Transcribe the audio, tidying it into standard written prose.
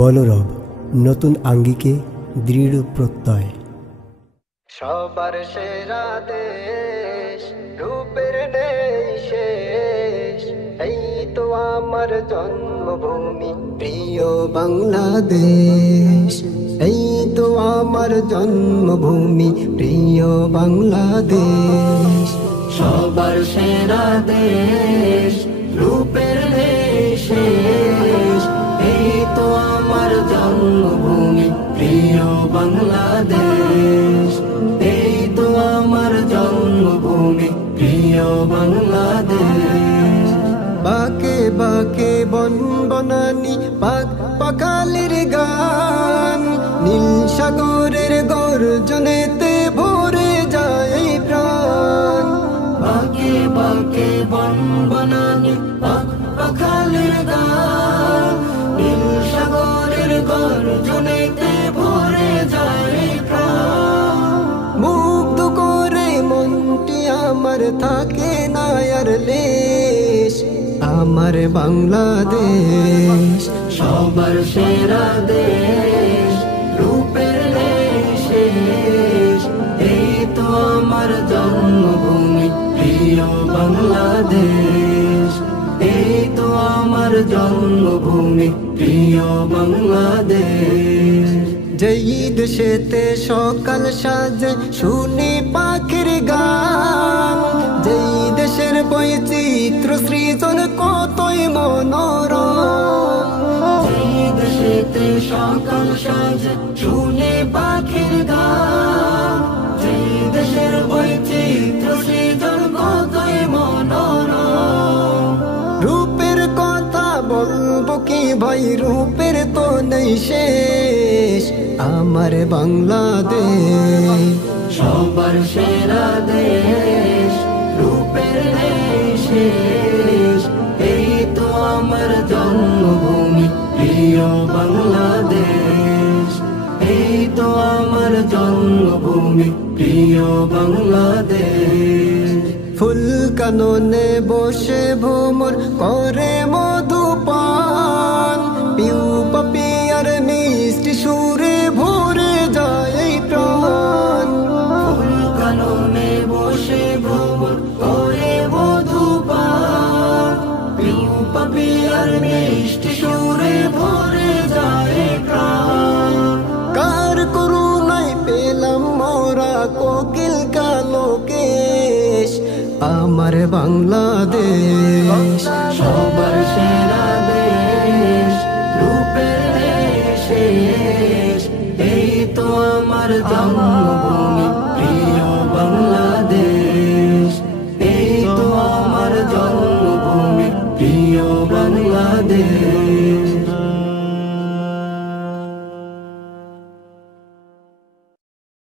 বলরব নতুন আঙ্গিকে দৃঢ় প্রত্যয়। সবার সেরা দেশ, রূপের নেই শেষ, এই তো আমার জন্মভূমি প্রিয় বাংলাদেশ। এই তো আমার জন্মভূমি প্রিয় বাংলাদেশ। সবার সেরা দেশ, রূপের নেই শেষ, এই তো আমার জন্মভূমি প্রিয় বাংলাদেশ। এই তো আমার জন্মভূমি প্রিয় বাংলাদেশ। বাকে বাকে বন বনানি পাক পাখালির গান, নীল সাগরের গর্জনেতে ভরে যায় প্রাণ। বাকে বাকে বন বনানি পাক পাখালির গান, নীল সাগরের গর্জনেতে ভরে যায় প্রাণ। মুগ্ধ করে মনটি আমার থাকে না আর লেশ, আমার বাংলাদেশ সবার সেরা দেশ, রূপের নেই শেষ, এই তো আমার জন্মভূমি প্রিয় বাংলাদেশ। এই তো আমার জন্মভূমি প্রিয় বাংলাদেশ। যেই দেশেতে সকাল সাজে শুনি পাখির গান, যেই দেশের বৈচিত্র্য সৃজন কতই মনোরম। যেই দেশেতে সকাল সাজে শুনি পাখির গান, যেই দেশের বৈচিত্র্য সৃজন কতই মনোরম। রূপের কথা বলবো কি ভাই, রূপের তো নেই শেষ, আমার বাংলাদেশ সবার সেরা দেশ, রূপের নেই শেষ, এই তো আমার জন্মভূমি প্রিয় বাংলাদেশ। এই তো আমার জন্মভূমি প্রিয় বাংলাদেশ। ফুল কাননে বসে ভ্রমর করে মধুপান, পিউ পাপিয়ার মিষ্টি সুরে ভরে যায় প্রাণ। ফুল কাননে বসে ভ্রমর করে মধুপান, পিউ পাপিয়ার মিষ্টি সুরে ভরে যায় প্রাণ। কার করুণায় পেলাম মোরা কোকিল কালোকেশ, আমার বাংলাদেশ সবার সেরা দেশ, রূপের নেই শেষ, এই তো আমার জন্মভূমি প্রিয় বাংলাদেশ। এই তো আমার জন্ম